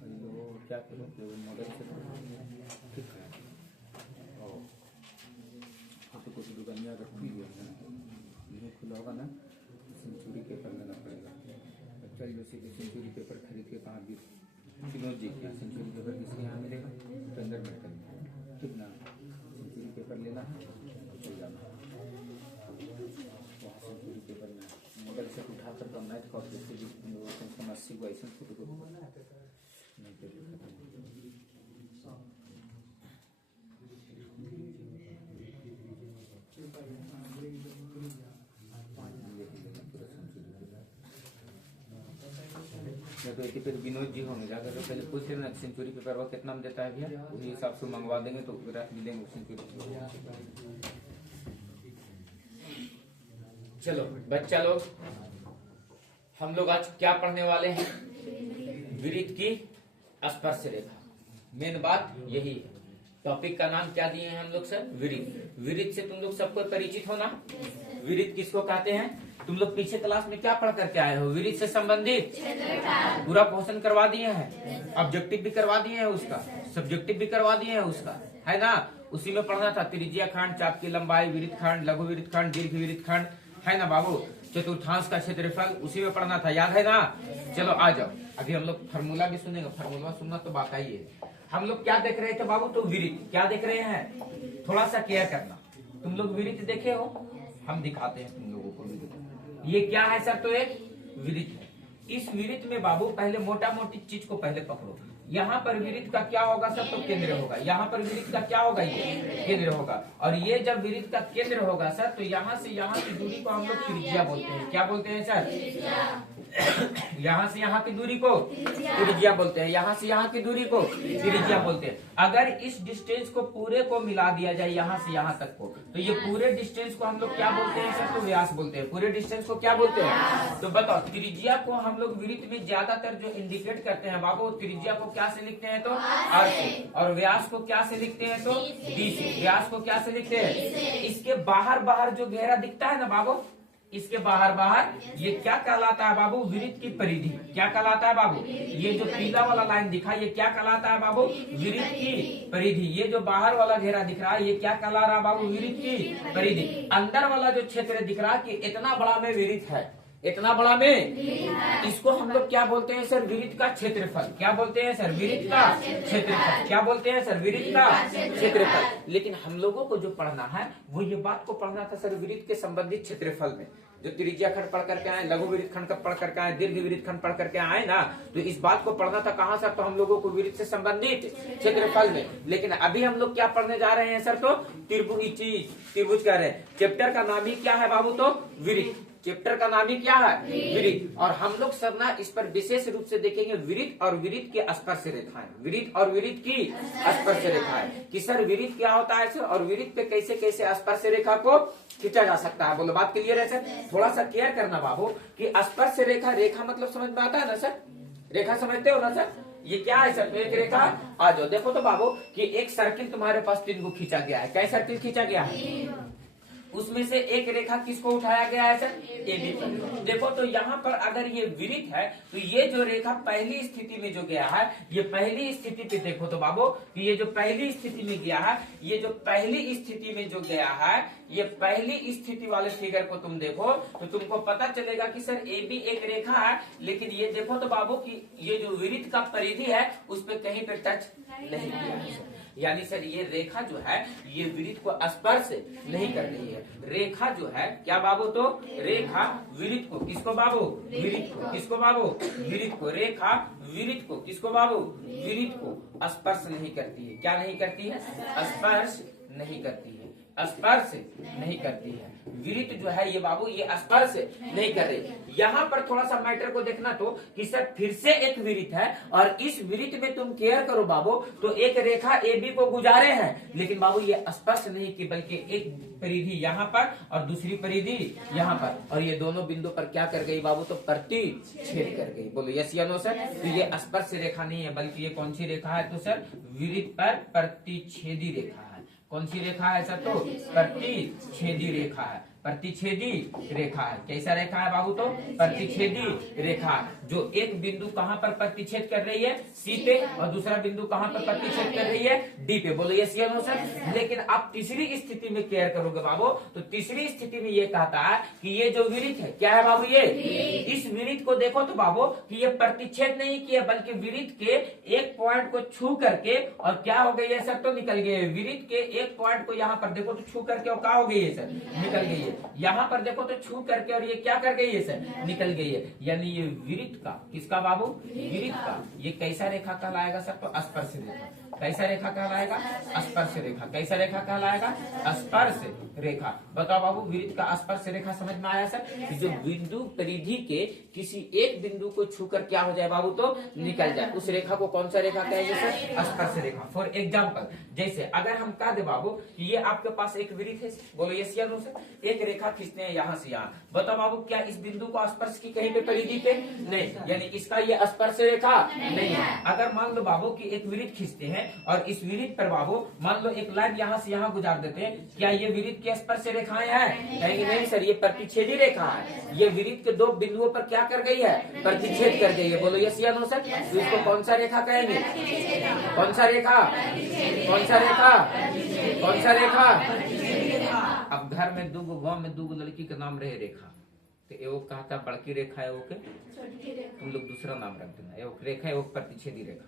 क्या करो मॉडल से ठीक है और फोटो को दुकानिया अगर खुल गया है नहीं खुला होगा ना सेंचुरी पेपर लेना पड़ेगा। चल जो सीधे सेंचुरी पेपर खरीद के कहाँ भी विनोद जी के यहाँ सेंचुरी पेपर किसके यहाँ मिलेगा टेंडर में ठीक ना। सेंचुरी पेपर लेना है चल जाना वहाँ सेंचुरी पेपर में मॉडल से उठा कर का मैथ का 80 को ऐसा फोटो को नहीं तो एक फिर विनोद जी होंगे जाकर तो पहले पूछ लेना सेंचुरी पेपर वो कितना में देता है भैया उसी हिसाब से मंगवा देंगे तो मिलेंगे सेंचुरी। चलो बच्चा लोग हम लोग आज क्या पढ़ने वाले हैं विरित की स्पर्श रेखा। मेन बात यही है। टॉपिक का नाम क्या दिए हैं हम लोग सर विरित। विरित से तुम लोग सबको परिचित हो ना। विरित किसको कहते हैं तुम लोग पीछे क्लास में क्या पढ़ करके आए हो विरित से संबंधित पूरा क्वेश्चन करवा दिए हैं ऑब्जेक्टिव भी करवा दिए हैं उसका सब्जेक्टिव भी करवा दिए हैं उसका है ना। उसी में पढ़ना था त्रिज्या खंड चाप की लंबाई विरित खंड लघु विरित खंड दीर्घ विरित खंड है ना बाबू। चतुर्थांश का क्षेत्रफल उसी में पढ़ना था याद है ना। चलो आ जाओ अभी हम लोग फार्मूला भी सुनेंगे। फार्मूला सुनना तो बात ही है। हम लोग क्या देख रहे थे बाबू तो विरित क्या देख रहे हैं थोड़ा सा केयर करना। तुम लोग विरित देखे हो हम दिखाते हैं तुम लोगों को विरित। ये क्या है सर तो एक विरित है। इस विरित में बाबू पहले मोटा मोटी चीज को पहले पकड़ो। यहाँ पर विरित का क्या होगा सर तो केंद्र होगा। यहाँ पर विरित का क्या होगा ये केंद्र होगा। और ये जब विरित का केंद्र होगा सर तो यहाँ से यहाँ की दूरी को हम लोग त्रिज्या बोलते हैं। क्या बोलते हैं सर यहाँ से यहाँ की दूरी को त्रिज्या बोलते हैं। यहाँ से यहाँ की दूरी को त्रिज्या बोलते हैं। अगर इस डिस्टेंस को पूरे को मिला दिया जाए यहाँ से यहाँ तक को तो ये पूरे डिस्टेंस को हम लोग क्या बोलते हैं सर तो व्यास बोलते हैं। पूरे डिस्टेंस को क्या बोलते हैं तो बताओ। त्रिज्या को हम लोग विरित में ज्यादातर जो इंडिकेट करते हैं बाबू त्रिज्या को क्या से लिखते हैं तो आर से और व्यास को क्या से लिखते हैं तो डी से। व्यास को क्या से लिखते हैं इसके बाहर बाहर जो घेरा दिखता है ना बाबू इसके बाहर बाहर ये क्या कहलाता है बाबू विरित की परिधि। क्या कहलाता है बाबू ये जो पीला वाला लाइन दिखा ये क्या कहलाता है बाबू विरित की परिधि। ये जो बाहर वाला घेरा दिख रहा है ये क्या कहला रहा है बाबू विरित की परिधि। अंदर वाला जो क्षेत्र दिख रहा है कि इतना बड़ा में विरित है इतना बड़ा में इसको हम लोग क्या बोलते हैं सर विरित का क्षेत्रफल। क्या बोलते हैं सर विरित का क्षेत्रफल। क्या बोलते हैं सर विरित का क्षेत्रफल। लेकिन हम लोगों को जो पढ़ना है वो ये बात को पढ़ना था सर विरित के संबंधित क्षेत्रफल में। जो त्रिज्या खंड पढ़ करके आए लघु विरित खंड का पढ़ करके आए दीर्घ विरित खंड पढ़ करके आए ना तो इस बात को पढ़ना था कहाँ सर तो हम लोगों को विरित से संबंधित क्षेत्रफल में। लेकिन अभी हम लोग क्या पढ़ने जा रहे हैं सर तो त्रिभुज कह रहे हैं। चैप्टर का नाम ही क्या है बाबू तो विरित। चैप्टर का नाम ही क्या है विरित। और हम लोग सर ना इस पर विशेष रूप से देखेंगे विरित और विरित की स्पर्श रेखाएं। विरित और विरित की स्पर्श रेखाएं कि सर विरित क्या होता है सर और विरित पे कैसे कैसे स्पर्श रेखा को खींचा जा सकता है। बोलो बात क्लियर है सर। थोड़ा सा केयर करना बाबू कि स्पर्श रेखा रेखा मतलब समझ में आता है ना सर। रेखा समझते हो ना सर। ये क्या है सर तो एक रेखा आ जाओ देखो तो बाबू कि एक सर्किल तुम्हारे पास 3 को खींचा गया है। क्या सर्किल खींचा गया है उसमें से एक रेखा किसको उठाया गया है सर एबी पर। देखो तो यहाँ पर अगर ये विरित है तो ये जो रेखा पहली स्थिति में जो गया है ये पहली स्थिति पे देखो तो बाबू कि ये जो पहली स्थिति में गया है ये जो पहली स्थिति में जो गया है ये पहली स्थिति वाले फिगर को तुम देखो तो तुमको पता चलेगा कि सर ए बी एक रेखा है। लेकिन ये देखो तो बाबू कि ये जो विरित का परिधि है उस पर कहीं पे टच नहीं किया है। यानी सर ये रेखा जो है ये विरित को स्पर्श नहीं कर रही है। रेखा जो है क्या बाबू तो रेखा विरित को किसको बाबू विरित को किसको बाबू विरित को रेखा विरित को किसको बाबू विरित को स्पर्श नहीं करती है। क्या नहीं करती है स्पर्श नहीं करती है स्पर्श नहीं करती है। विरित जो है ये बाबू ये स्पर्श नहीं कर रही। यहाँ पर थोड़ा सा मैटर को देखना तो कि सर फिर से एक विरित है और इस विरित में तुम केयर करो बाबू तो एक रेखा ए बी को गुजारे हैं लेकिन बाबू ये स्पर्श नहीं की बल्कि एक परिधि यहाँ पर और दूसरी परिधि यहाँ पर और ये दोनों बिंदु पर क्या कर गई बाबू तो प्रतिच्छेद कर गई। बोलो यस या नो सर। तो ये स्पर्श रेखा नहीं है बल्कि ये कौन सी रेखा है तो सर विरित पर प्रतिच्छेदी रेखा है। कौन सी रेखा है सर तो प्रतिच्छेदी रेखा है। प्रतिच्छेदी रेखा है। कैसा रेखा है बाबू? तो प्रतिच्छेदी रेखा, जो एक बिंदु कहां पर प्रतिच्छेद कर रही है? सी पे, और दूसरा बिंदु कहां पर प्रतिच्छेद कर रही है? डी पे। बोलो यस या नो सर। लेकिन आप तीसरी स्थिति में केयर करोगे बाबू, तो तीसरी स्थिति में ये कहता है कि ये जो वृत्त है, क्या है बाबू? ये इस वृत्त को देखो तो बाबू कि ये प्रतिच्छेद नहीं किया, बल्कि वृत्त के एक पॉइंट को छू करके, और क्या हो गई है सर? तो निकल गई है। वृत्त के एक पॉइंट को यहाँ पर देखो तो छू करके, और क्या हो गई है सर? निकल गई है। यहाँ पर देखो तो छू करके, और ये क्या कर गई है सर? निकल गई है। यानी ये वृत्त का, किसका बाबू? वृत्त का। ये कैसा रेखा कहलाएगा सर? तो स्पर्श रेखा। कैसा रेखा कहलाएगा? स्पर्श रेखा। कैसा रेखा कहलाएगा? स्पर्श रेखा। बताओ बाबू, वृत्त का स्पर्श रेखा समझ में आया सर? कि जो बिंदु परिधि के किसी एक बिंदु को छूकर क्या हो जाए बाबू? तो निकल जाए। उस रेखा को कौन सा रेखा कहेंगे सर? स्पर्श रेखा। फॉर एग्जाम्पल, जैसे अगर हम कह दे बाबू कि ये आपके पास एक वृत्त है, बोलो यस या नो सर। एक रेखा खींचते हैं यहाँ से यहाँ। बताओ बाबू, क्या इस बिंदु को स्पर्श की कहीं पे परिधि पे? नहीं, यानी इसका ये स्पर्श रेखा नहीं है। अगर मान लो बाबू की एक वृत्त खींचते हैं, और इस वृत्त पर बाबू मान लो एक लाइन यहाँ से यहाँ गुजार देते हैं, क्या ये वृत्त की स्पर्श रेखाएं हैं? कहेंगे नहीं सर, ये प्रतिच्छेदी रेखा है। ये वृत्त के दो बिंदुओं पर क्या कर गई है? प्रतिच्छेद कर गई है। बोलो यस या नो सर। तो इसको कौन सा रेखा कहेंगे? कौन सा रेखा? कौन सा रेखा? कौन सा रेखा? अब घर में दूगो, गाँव में दूगो लड़की का नाम रहे रेखा, तो एगो कहता बड़की रेखा है, ओके तुम लोग दूसरा नाम रख देना। एगो रेखा है, वो प्रतिच्छेदी रेखा।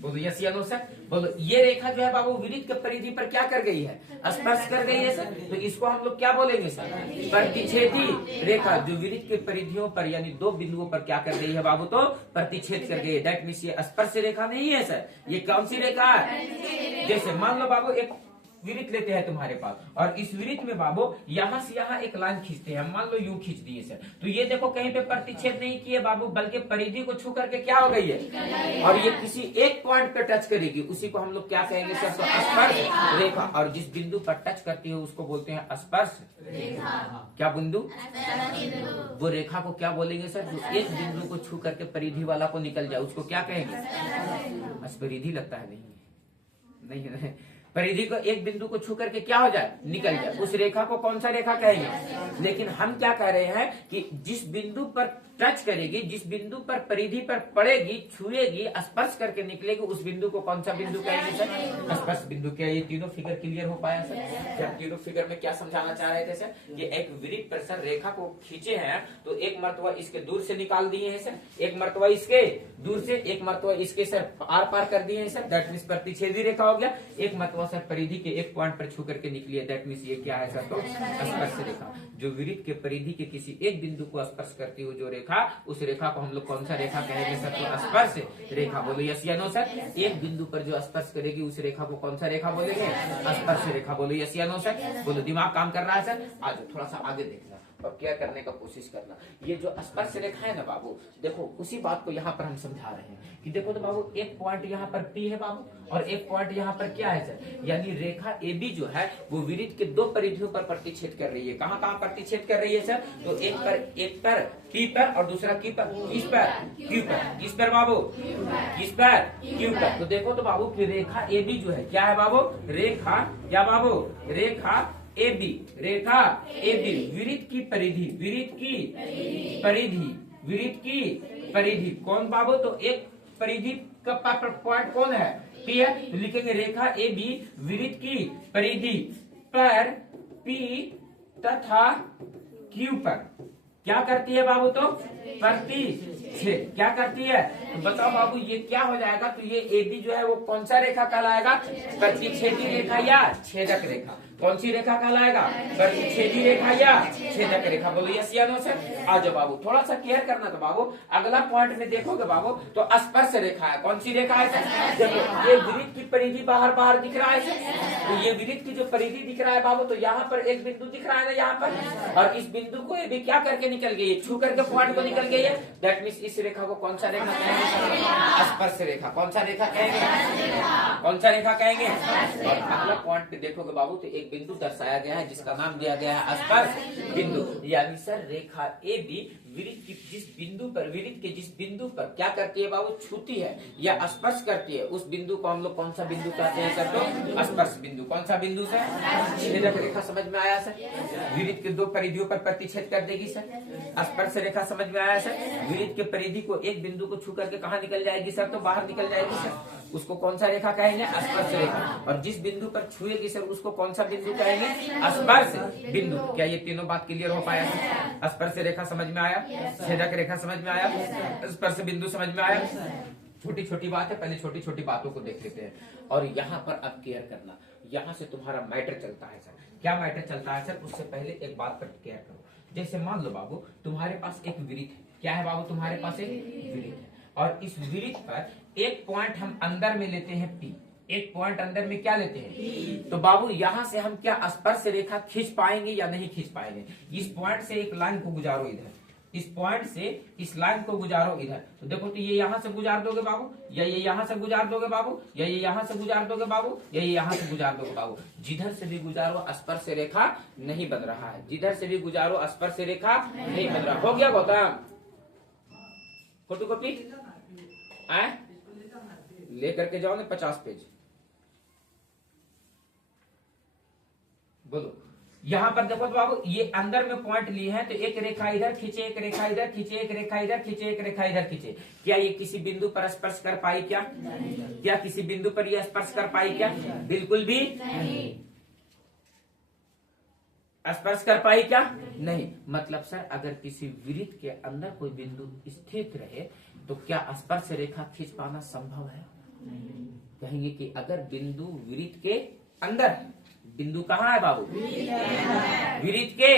बोलो यस या नो सर। बोलो ये रेखा जो है बाबू वृत्त के परिधि पर क्या कर गई है? स्पर्श कर गई है सर। तो इसको हम लोग क्या बोलेंगे सर? प्रतिच्छेदी रेखा, जो वृत्त के परिधियों पर यानी दो बिंदुओं पर क्या कर गई है बाबू? तो प्रतिच्छेद कर गई है। दैट मीन्स ये स्पर्श रेखा नहीं है सर। ये कौन सी रेखा है? जैसे मान लो बाबू एक वृत्त लेते हैं तुम्हारे पास, और इस वृत्त में बाबू यहाँ से यहाँ एक लाइन खींचते हैं। मान लो यूं खींच दिए सर, तो ये देखो कहीं पे प्रतिच्छेद नहीं किए बाबू, बल्कि परिधि को छू करके क्या हो गई है? और ये किसी एक पॉइंट पे टच करेगी, उसी को हम लोग क्या कहेंगे सर? तो स्पर्श रेखा। और जिस बिंदु पर टच करती है उसको बोलते हैं स्पर्श रेखा। क्या बिंदु? वो रेखा को क्या बोलेंगे सर? जो एक बिंदु को छू करके परिधि वाला को निकल जाए, उसको क्या कहेंगे? परिधि लगता है नहीं, नहीं। परिधि को एक बिंदु को छू करके क्या हो जाए? निकल जाए। उस रेखा को कौन सा रेखा कहेंगे? लेकिन हम क्या कह रहे हैं कि जिस बिंदु पर टच करेगी, जिस बिंदु पर परिधि पर पड़ेगी, छुएगी, स्पर्श करके निकलेगी, उस बिंदु को कौन सा बिंदु कहेंगे सर? स्पर्श बिंदु। क्या ये तीनों फिगर क्लियर हो पाया सर? क्या तीनों फिगर में क्या समझाना चाह रहे थे सर? कि एक वृत्त पर सर रेखा को खींचे हैं, तो एक मर्तबा इसके दूर से निकाल दिए हैं सर, एक मर्तबा इसके दूर से, एक मर्तबा इसके सर आर पार कर दिए हैं सर। दैट मीन्स प्रतिच्छेदी रेखा हो गया। एक मर्तबा सर परिधि के एक पॉइंट पर छू करके निकली है। दैट मीन्स ये क्या है सर? तो स्पर्श रेखा। जो वृत्त के परिधि के किसी एक बिंदु को स्पर्श करती हो जो रेखा, उस रेखा को हम लोग कौन सा रेखा कहेंगे सर? तो स्पर्श रेखा। बोलो यस या नो सर। एक बिंदु पर जो स्पर्श करेगी उस रेखा को कौन सा रेखा बोलेंगे? स्पर्श रेखा। बोलो यस या नो सर। बोलो दिमाग काम कर रहा है सर? आज थोड़ा सा आगे देखना और क्या करने का कोशिश करना। ये जो स्पर्श रेखा है ना बाबू, देखो उसी बात को यहाँ पर हम समझा रहे हैं कि देखो तो बाबू एक पॉइंट यहाँ पर पी है बाबू, और एक पॉइंट यहाँ पर क्या है सर? यानी रेखा AB जो है वो वृत्त के दो परिधियों पर प्रतिच्छेद कर रही है। कहाँ कहाँ प्रतिच्छेद कर रही है सर? तो एक पर P पर, और दूसरा किस पर? Q पर। किस पर बाबू? किस पर? Q पर। तो देखो तो बाबू की रेखा AB जो है क्या है बाबू? रेखा क्या बाबू? रेखा AB। रेखा AB वृत्त की परिधि, वृत्त की परिधि, वृत्त की परिधि कौन बाबू? तो एक परिधि का पॉइंट कौन है? P है। तो लिखेंगे रेखा AB वृत्त की परिधि पर P तथा Q पर क्या करती है बाबू? तो प्रतिच्छेद। क्या करती है? तो बताओ बाबू ये क्या हो जाएगा? तो ये AB जो है वो कौन सा रेखा कहलाएगा? प्रतिच्छेदी रेखा या छेदक रेखा। कौन सी रेखा कहलाएगा? प्रतिच्छेदी रेखा या छेदक रेखा। बोलो यस या नो सर। आ जाओ बाबू, थोड़ा सा केयर करना। तो बाबू अगला पॉइंट में देखोगे बाबू तो स्पर्श रेखा है। कौन सी रेखा है सर? देखो ये वृत्त की परिधि बाहर दिख रहा है सर। तो ये वृत्त की जो परिधि दिख रहा है बाबू, तो यहाँ पर एक बिंदु दिख रहा है ना यहाँ पर, और इस बिंदु को ये भी क्या करके निकल गई है? छू करके पॉइंट को निकल गई है। दैट मीन्स इस रेखा को कौन सा रेखा कहेंगे? स्पर्श रेखा। कौन सा रेखा कहेंगे? कौन सा रेखा कहेंगे? और अगला पॉइंट पे देखोगे बाबू तो एक बिंदु दर्शाया गया है जिसका नाम दिया गया है स्पर्श बिंदु। यानी सर रेखा ए बी वृत्त की जिस बिंदु पर, वृत्त के जिस बिंदु पर क्या करती है बाबू, छूती है या स्पर्श करती है, उस बिंदु को हम लोग कौन सा बिंदु कहते हैं सर? तो स्पर्श बिंदु। कौन सा बिंदु सर? छेदक रेखा। समझ में आया सर? वृत्त के दो परिधियों पर प्रतिच्छेद कर देगी सर। स्पर्श रेखा समझ में आया सर? वृत्त के परिधि को एक बिंदु को छू करके कहाँ निकल जाएगी सर? तो बाहर निकल जाएगी सर। उसको कौन सा रेखा कहेंगे? स्पर्श रेखा। और जिस बिंदु पर छुएगी सर उसको कौन सा बिंदु कहेंगे? स्पर्श बिंदु। क्या ये तीनों बात क्लियर हो पाया सर? स्पर्श रेखा समझ में आया, छेदक रेखा समझ में आया, स्पर्श बिंदु समझ में आया। छोटी छोटी बात है, पहले छोटी छोटी बातों को देख लेते हैं। और यहाँ पर अब केयर करना, यहाँ से तुम्हारा मैटर चलता है सर। क्या मैटर चलता है सर? उससे पहले एक बात पर केयर करो। जैसे मान लो बाबू तुम्हारे पास एक वृत्त है। क्या है बाबू? तुम्हारे पास एक वृत्त है और इस वृत्त पर एक पॉइंट हम अंदर में लेते हैं P। एक पॉइंट अंदर में क्या लेते हैं? तो बाबू यहाँ से हम क्या स्पर्श रेखा खींच पाएंगे या नहीं खींच पाएंगे? इस पॉइंट से एक लाइन को गुजारो इधर, इस पॉइंट से इस लाइन को गुजारो इधर। तो देखो तो ये यहाँ से गुजार दोगे बाबू, या ये यहाँ से गुजार दोगे बाबू, या ये यहाँ से गुजार दोगे बाबू, या ये यहाँ से गुजार दोगे बाबू। जिधर से भी गुजारो स्पर्श रेखा नहीं बन रहा है। जिधर से भी गुजारो स्पर्श रेखा नहीं बन रहा। हो गया गौतम? फोटोकॉपी लेकर के जाओ ना 50 पेज। बोलो यहाँ पर देखो तो बाबू ये अंदर में पॉइंट लिए हैं तो एक रेखा इधर खींचे, एक रेखा इधर खींचे, एक रेखा इधर खींचे, एक रेखा इधर खींचे। क्या ये किसी बिंदु पर स्पर्श कर पाई? क्या क्या किसी बिंदु पर ये स्पर्श कर पाई? क्या बिल्कुल भी नहीं। स्पर्श कर पाई? क्या नहीं। मतलब सर अगर किसी वृत्त के अंदर कोई बिंदु स्थित रहे तो क्या स्पर्श रेखा खींच पाना संभव है? कहेंगे कि अगर बिंदु वृत्त के अंदर, बिंदु कहाँ है बाबू? वृत्त के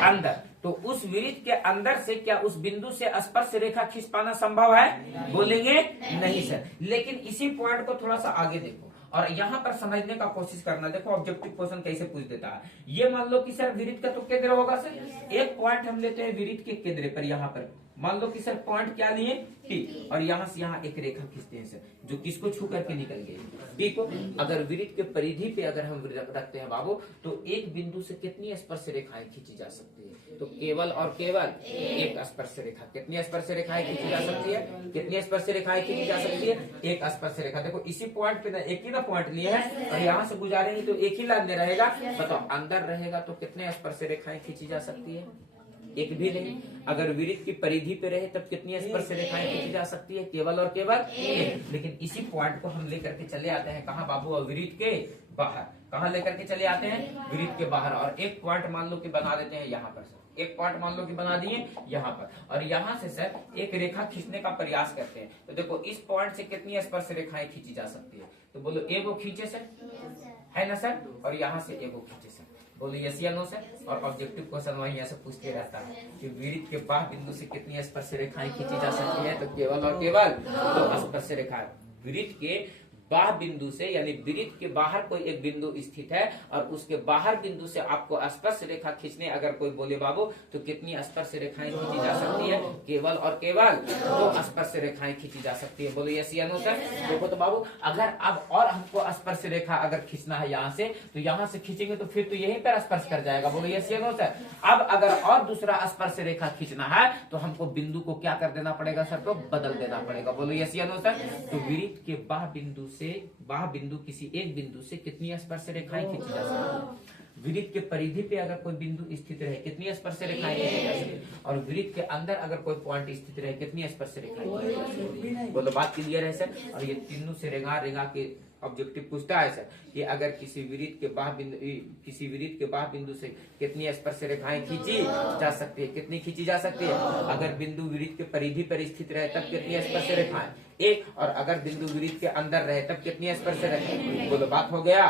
अंदर, तो उस वृत्त के अंदर से क्या उस बिंदु से स्पर्श रेखा खींच पाना संभव है? बोलेंगे नहीं सर। लेकिन इसी पॉइंट को थोड़ा सा आगे देखो और यहाँ पर समझने का कोशिश करना। देखो ऑब्जेक्टिव क्वेश्चन कैसे पूछ देता है। ये मान लो कि सर वृत्त का तो केंद्र होगा सर। एक पॉइंट हम लेते हैं वृत्त के केंद्र पर। यहाँ पर मान लो कि सर पॉइंट क्या लिए? P। और यहाँ से यहाँ एक रेखा खींचते हैं सर जो किसको छू करके निकल गई? P को। अगर वृत्त के परिधि पे अगर हम रखते हैं बाबू तो एक बिंदु से कितनी स्पर्श रेखाएं खींची जा सकती है? तो केवल और केवल एक स्पर्श रेखा। कितनी स्पर्श रेखाएं खींची जा सकती है? कितनी स्पर्श रेखाएं खींची जा सकती है? एक स्पर्श रेखा। देखो इसी पॉइंट पे एक ही ना पॉइंट लिए है और यहाँ से गुजारेंगे तो एक ही लाइन में रहेगा। बताओ अंदर रहेगा तो कितने स्पर्श रेखाएं खींची जा सकती है? एक भी नहीं। अगर वृत्त की परिधि पे रहे तब कितनी स्पर्श रेखाएं खींची जा सकती है? केवल और केवल एक। लेकिन इसी पॉइंट को हम लेकर के चले आते हैं कहाँ बाबू? वृत्त के बाहर। कहाँ लेकर के चले आते हैं? वृत्त के बाहर। और एक पॉइंट मान लो कि बना देते हैं यहाँ पर सर। एक पॉइंट मान लो कि बना दिए यहाँ पर और यहाँ से सर एक रेखा खींचने का प्रयास करते हैं। तो देखो इस पॉइंट से कितनी स्पर्श रेखाएं खींची जा सकती है? तो बोलो एगो खींचे सर, है ना सर? और यहाँ से एगो खींचे सर। बोलो यस या नो सर? और ऑब्जेक्टिव क्वेश्चन वही ऐसे पूछते रहता है कि वृत्त के बाह्य बिंदु से कितनी स्पर्श रेखाएं खींची जा सकती है? तो केवल और केवल दो स्पर्श रेखा। वृत्त के बाह्य बिंदु से यानी वृत्त के बाहर कोई एक बिंदु स्थित है और उसके बाहर बिंदु से आपको स्पर्श रेखा खींचने अगर कोई बोले बाबू तो कितनी स्पर्श रेखाएं खींची जा सकती है? केवल और केवल दो स्पर्श रेखाएं खींची जा सकती है। बोलो यस या नो सर? देखो तो बाबू अगर अब और हमको स्पर्श रेखा अगर खींचना है यहाँ से तो यहाँ से खींचेंगे तो फिर तो यहीं पर स्पर्श कर जाएगा। बोलो यस या नो सर? अब अगर और दूसरा स्पर्श रेखा खींचना है तो हमको बिंदु को क्या कर देना पड़ेगा सर? तो बदल देना पड़ेगा। बोलो यस या नो सर? तो वृत्त के बाह्य बिंदु से बाह्य बिंदु किसी एक बिंदु से कितनी स्पर्श रेखाएं खींची जा सकती है? वृत्त के परिधि पे अगर कोई बिंदु स्थित रहे कितनी स्पर्श रेखाएं खींची जा सकती है? और वृत्त के अंदर अगर कोई पॉइंट स्थित रहे कितनी स्पर्श रेखाएं खींची जा सकती है? बोलो बात क्लियर है सर? और ये तीनों से रेगा रेगा के ऑब्जेक्टिव पूछता है सर कि अगर किसी वृत्त के बाह्य बिंदु से कितनी स्पर्श रेखाएं खींची जा सकती है? कितनी खींची जा सकती है? अगर बिंदु वृत्त के परिधि पर स्थित रहे तब कितनी स्पर्श रेखाएं? एक। और अगर बिंदु वृत्त के अंदर रहे तब कितनी स्पर्श रेखाएं? बोलो बात हो गया?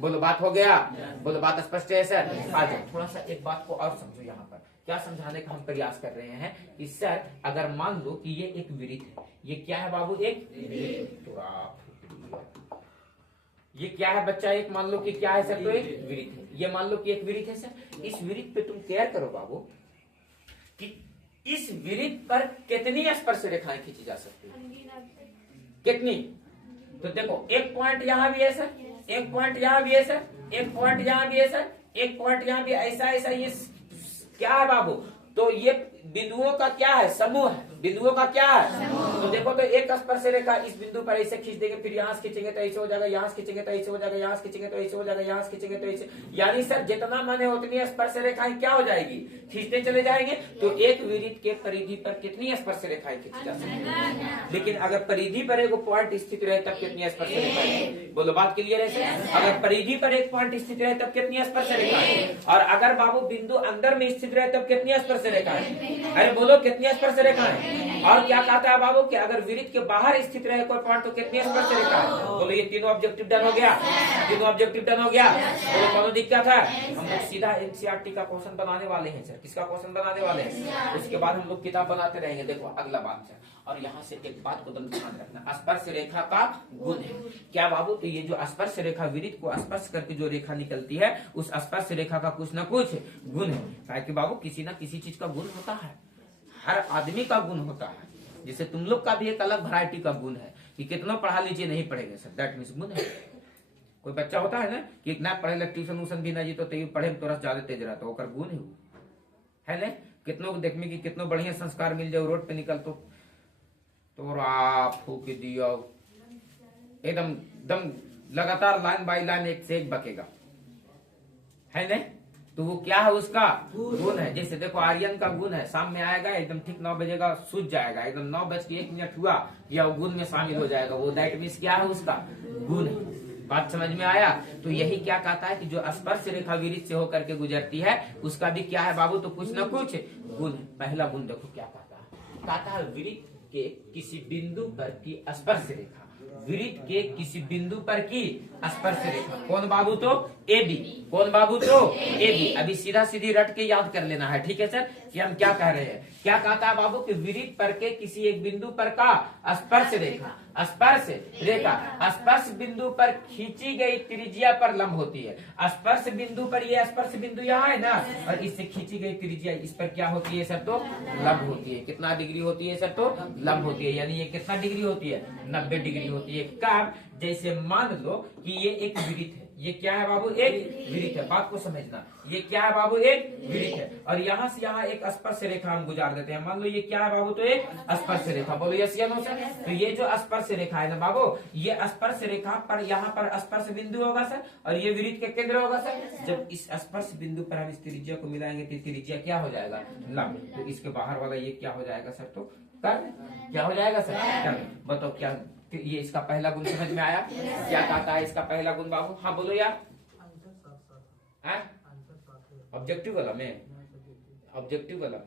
बोलो बात हो गया? बोलो बात स्पष्ट है सर? आ जाओ थोड़ा सा एक बात को और समझो। यहाँ पर क्या समझाने का हम प्रयास कर रहे हैं कि सर अगर मान लो कि ये एक वृत्त है। ये क्या है बाबू? एक वृत्त। ये क्या है बच्चा? एक मान लो कि क्या है सर? तो एक वृत्त है। ये मान लो कि एक वृत्त है सर। इस वृत्त पे तुम केयर करो बाबू कि इस वृत्त पर कितनी स्पर्श रेखाएं खींची जा सकती है? कितनी? तो देखो एक पॉइंट यहां भी है सर, एक पॉइंट यहां भी है सर, एक पॉइंट यहां भी है सर, एक पॉइंट यहां भी, ऐसा ऐसा ये क्या है बाबू? तो ये बिंदुओं का क्या है? समूह है। बिंदुओं का क्या है? तो देखो तो एक स्पर्श रेखा इस बिंदु पर ऐसे खींच देंगे, फिर यहाँ से खींचेंगे तो ऐसे हो जाएगा, यहाँ से खींचेंगे तो ऐसे हो जाएगा, यहाँ से खींचेंगे तो ऐसे हो जाएगा, यहाँ से खींचेंगे तो ऐसे, यानी सर जितना मन है उतनी स्पर्श रेखाएं क्या हो जाएगी? खींचते चले जाएंगे। तो एक वृत्त के परिधि पर कितनी स्पर्श रेखाएं खींची जा सकती है? लेकिन अगर परिधि पर एक पॉइंट स्थित रहे तब कितनी स्पर्श रेखाएं? बोलो बात क्लियर है? अगर परिधि पर एक पॉइंट स्थित रहे तब कितनी स्पर्श रेखाएं? और अगर बाबू बिंदु अंदर में स्थित रहे तब कितनी स्पर्श रेखाएं? अरे बोलो कितनी स्पर्श रेखाएं? और क्या कहता है बाबू कि अगर वृत्त के बाहर स्थित रहे कोई पॉइंट तो कितनी स्पर्श रेखाएं? बोलो ये तीनों ऑब्जेक्टिव डन हो गया, तीनों ऑब्जेक्टिव डन हो गया। बोलो कौन दिक्कत है? हम लोग सीधा एनसीईआरटी का क्वेश्चन बनाने वाले हैं सर। किसका क्वेश्चन बनाने वाले हैं? उसके बाद हम लोग किताब बनाते रहेंगे। देखो अगला बात है, और यहाँ से एक बात को ध्यान रखना, स्पर्श रेखा का गुण है क्या बाबू? तो ये जो स्पर्श रेखा वृत्त को स्पर्श करके जो रेखा निकलती है उस स्पर्श रेखा का कुछ ना कुछ गुण है। कि बाबू किसी ना किसी चीज का गुण होता है, हर आदमी का गुण होता है। जैसे तुम लोग का भी एक अलग वैरायटी का गुण है कि कितना पढ़ा लीजिए नहीं पढ़ेंगे सर, दैट मीन्स गुण है। कोई बच्चा होता है ना कि ना पढ़े ट्यूशन व्यूशन भी ना जी तो पढ़े में थोड़ा ज्यादा तेज रहता है, गुण है ना। कितनों को देखने की कितनों बढ़िया संस्कार मिल जाए, रोड पे निकल तो फूक दिया एकदम दम लगातार लाइन बाय लाइन एक से एक बकेगा, है ना। तो वो क्या है? उसका गुण है। जैसे देखो आर्यन का गुण है, शाम में आएगा एकदम ठीक 9 बजेगा, सूझ जाएगा, एकदम 9:01 हुआ या वो गुण में शामिल हो जाएगा। वो दैट मीन्स क्या है? उसका गुण है। बात समझ में आया? तो यही क्या कहता है कि जो स्पर्श रेखा वृत्त से होकर के गुजरती है उसका भी क्या है बाबू? तो कुछ ना कुछ गुण है। पहला गुण देखो क्या कहता है? कहता है वृत्त के किसी बिंदु पर की स्पर्श रेखा, वृत्त के किसी बिंदु पर की स्पर्श रेखा कौन बाबू? तो AB। कौन बाबू? तो AB। अभी सीधा सीधी रट के याद कर लेना है, ठीक है सर, कि हम क्या कह रहे हैं। क्या कहता है बाबू कि वृत्त पर के किसी एक बिंदु पर का स्पर्श रेखा, स्पर्श रेखा स्पर्श बिंदु पर खींची गई त्रिज्या पर लंब होती है। स्पर्श बिंदु पर, ये स्पर्श बिंदु यहाँ है ना, और इससे खींची गई त्रिज्या इस पर क्या होती है सर? तो लंब होती है। कितना डिग्री होती है सर? तो लंब होती है। यानी ये कितना डिग्री होती है? 90 डिग्री होती है। कब? जैसे मान लो कि ये एक वृत्त है, ये क्या है बाबू? एक वृत्त है। बात को समझना, ये क्या है बाबू? एक वृत्त है, और यहाँ से यहाँ एक स्पर्श रेखा हम गुजार देते हैं। मान लो ये क्या है बाबू? तो एक स्पर्श रेखा। बोलो यस या नो सर? तो ये जो स्पर्श रेखा है ना बाबू, ये स्पर्श रेखा पर यहाँ पर स्पर्श बिंदु होगा सर, और ये वृत्त के केंद्र होगा सर। जब इस स्पर्श बिंदु पर हम इस त्रिज्या को मिलाएंगे तो त्रिज्या क्या हो जाएगा? लंब। तो इसके बाहर वाला ये क्या हो जाएगा सर? तो कर्व। क्या हो जाएगा सर? कर्व। बताओ क्या ये इसका पहला गुण समझ में आया? क्या कहता है इसका पहला गुण बाबू? हाँ बोलो यार। ऑब्जेक्टिव वाला में, ऑब्जेक्टिव वाला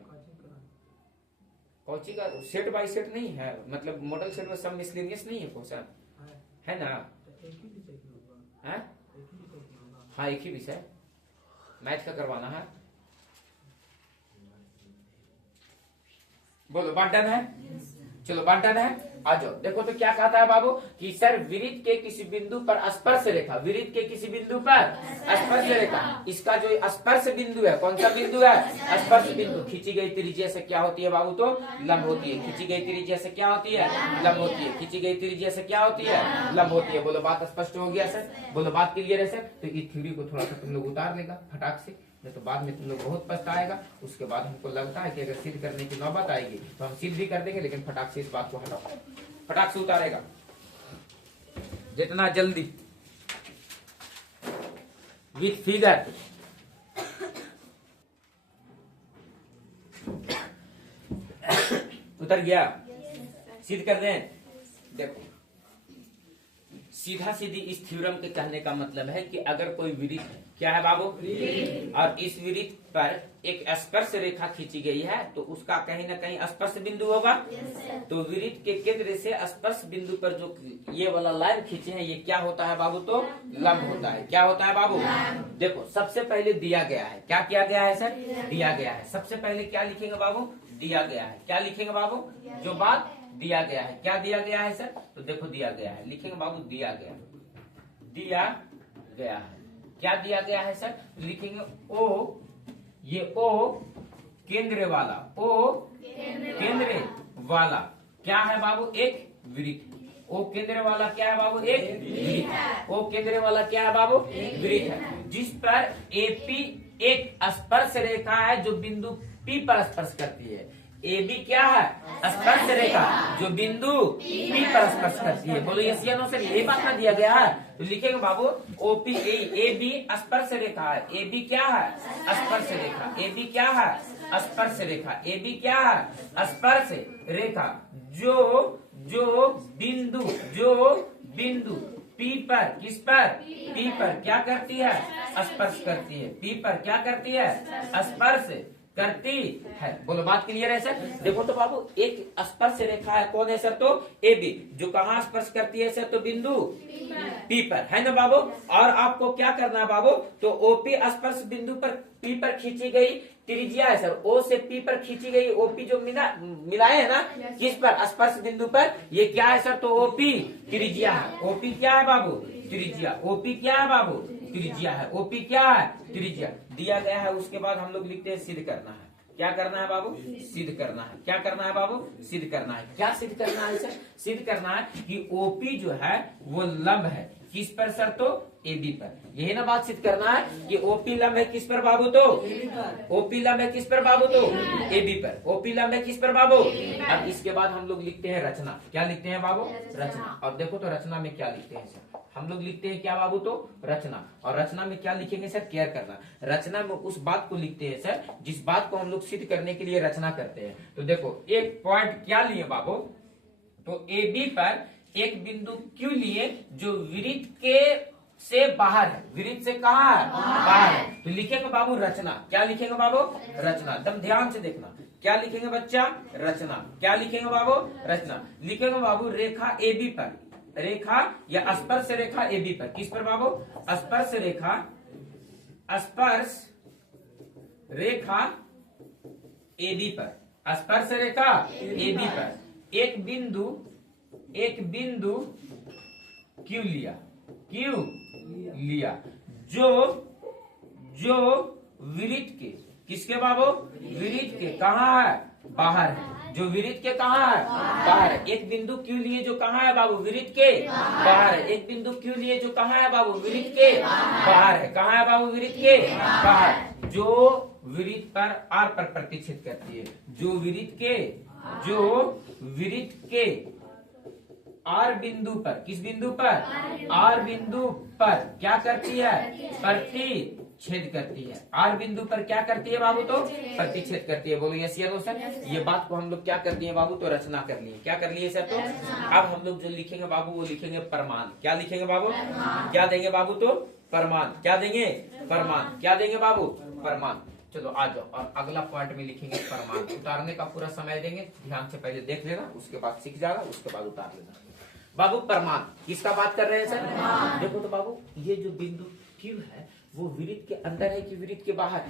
कौची का सेट बाय सेट नहीं है, मतलब मॉडल सेट में सब मिसलेनियस नहीं है क्वेश्चन, है ना? हाँ एक ही विषय मैथ का करवाना है। बोलो बात डन है? चलो बात डन है। आ जाओ। देखो तो क्या कहता है बाबू कि सर वृत्त के किसी बिंदु पर स्पर्श रेखा, वृत्त के किसी बिंदु पर स्पर्श रेखा, इसका जो स्पर्श बिंदु है, कौन सा बिंदु है? स्पर्श बिंदु। खींची गई त्रिज्या से क्या होती है बाबू? तो लंब होती है। खींची गई त्रिज्या से क्या होती है? लंब होती है। खींची गई त्रिज्या से क्या होती है? लंब होती है। बोलो बात स्पष्ट हो गया सर? बोलो बात क्लियर है सर? तो इस थ्योरी को थोड़ा सा तुम लोग उतार लेगा फटाक से, तो बाद में तुम लोग बहुत पछताएगा। उसके बाद हमको लगता है कि अगर सिद्ध करने की नौबत आएगी तो हम सिद्ध भी कर देंगे, लेकिन फटाक से इस बात को हटाओ, फटाक से उतारेगा जितना जल्दी विथ फिगर। उतर गया? सिद्ध कर दें? देखो सीधा सीधी इस थ्योरम के कहने का मतलब है कि अगर कोई वृत्त, क्या है बाबू? और इस वृत्त पर एक स्पर्श रेखा खींची गई है तो उसका कहीं ना कहीं स्पर्श बिंदु होगा। तो वृत्त के केंद्र से स्पर्श बिंदु पर जो ये वाला लाइन खींचे हैं ये क्या होता है बाबू? तो लंब होता है। क्या होता है बाबू? देखो सबसे पहले दिया गया है, क्या किया गया है सर? दिया गया है। सबसे पहले क्या लिखेंगे बाबू? दिया गया है। क्या लिखेंगे बाबू? जो बात दिया गया है। क्या दिया गया है सर? तो देखो दिया गया है, लिखेंगे बाबू दिया गया, दिया गया है। क्या दिया गया है सर? लिखेंगे O, ये O केंद्र वाला, ओ केंद्र वाला क्या है बाबू? एक वृत्त। ओ केंद्र वाला क्या है बाबू? एक वृत्त है। ओ केंद्र वाला क्या है बाबू? वृत्त है, जिस पर एपी एक स्पर्श रेखा है जो बिंदु पी पर स्पर्श करती है। AB क्या है? स्पर्श रेखा जो बिंदु P पर स्पर्श करती है। बोलो यस या नो सर, यही बात ना दिया गया है तो लिखेंगे बाबू OP AB स्पर्श रेखा है। AB क्या है? स्पर्श रेखा। AB क्या है? स्पर्श रेखा। AB क्या है? स्पर्श रेखा जो बिंदु P पर, किस पर? P पर क्या करती है? स्पर्श करती है। P पर क्या करती है? स्पर्श करती है। बोलो बात क्लियर है सर? देखो तो बाबू एक स्पर्श रेखा है, कौन है सर? तो AB, जो कहाँ स्पर्श करती है सर? तो बिंदु P पर, है ना बाबू? और आपको क्या करना है बाबू? तो OP स्पर्श बिंदु पर P पर खींची गई त्रिज्या है सर। O से P पर खींची गई OP जो मिलाए है ना, किस पर? स्पर्श बिंदु पर। ये क्या है सर? तो OP त्रिज्या है। OP क्या है बाबू? त्रिज्या। OP क्या है बाबू? त्रिज्या है। OP क्या है? त्रिज्या दिया गया है। उसके बाद हम लोग लिखते हैं सिद्ध करना है। क्या करना है बाबू? सिद्ध करना है। क्या करना है बाबू? सिद्ध करना है। क्या सिद्ध करना है सर? सिद्ध करना है कि OP जो है वो लंब है, किस पर सर? तो AB पर। यही ना बात सिद्ध करना है कि OP लंब है किस पर बाबू? तो OP लंब है किस पर बाबू? तो AB पर। OP लंब है किस पर बाबू? अब इसके बाद हम लोग लिखते हैं रचना। क्या लिखते हैं बाबू? रचना। और देखो तो रचना में क्या लिखते हैं सर? हम लोग लिखते हैं क्या बाबू? तो रचना। और रचना में क्या लिखेंगे सर? केयर करना। रचना में उस बात को लिखते हैं सर जिस बात को हम लोग सिद्ध करने के लिए रचना करते हैं। तो देखो एक पॉइंट क्या लिए बाबू? तो AB पर एक बिंदु Q लिए जो वृत्त के से बाहर है। वृत्त से कहाँ है? बाहर है। तो लिखेंगे बाबू रचना। क्या लिखेंगे बाबू? रचना। एकदम ध्यान से देखना। क्या लिखेंगे बच्चा? रचना। क्या लिखेंगे बाबू? रचना। लिखेंगे बाबू रेखा AB पर, रेखा या स्पर्श रेखा AB पर। किस पर बाबू? स्पर्श रेखा, स्पर्श रेखा AB पर, स्पर्श रेखा AB पर एक बिंदु Q लिया जो वृत्त के, किसके बाबू? वृत्त के कहाँ है? बाहर है। जो वृत्त के कहाँ है? बाहर है। एक बिंदु Q लिए जो कहाँ है बाबू? वृत्त के बाहर है। एक बिंदु Q लिए जो कहाँ है बाबू? वृत्त के बाहर है। कहाँ है बाबू? वृत्त के बाहर। जो वृत्त पर R पर प्रतिच्छेद करती है। जो वृत्त के R बिंदु पर, किस बिंदु पर? R बिंदु पर क्या करती है? प्रतिच्छेद करती है। R बिंदु पर क्या करती है बाबू? तो प्रतिच्छेद करती है। बोलो यस या नो सर? ये बात को हम लोग क्या कर दिए बाबू? तो रचना कर लिए। क्या कर लिए सर? तो अब हम लोग जो लिखेंगे बाबू वो लिखेंगे प्रमाण। क्या लिखेंगे बाबू? क्या देंगे बाबू? तो प्रमाण। क्या देंगे? प्रमाण। क्या देंगे बाबू? प्रमाण। चलो आ जाओ और अगला पॉइंट में लिखेंगे प्रमाण। उतारने का पूरा समय देंगे, ध्यान से पहले देख लेना, उसके बाद सीख जाएगा, उसके बाद उतार लेना। बाबू प्रमाण किसका बात कर रहे हैं सर? देखो तो बाबू ये जो बिंदु Q है वो वृत्त के अंदर है कि वृत्त के बाहर?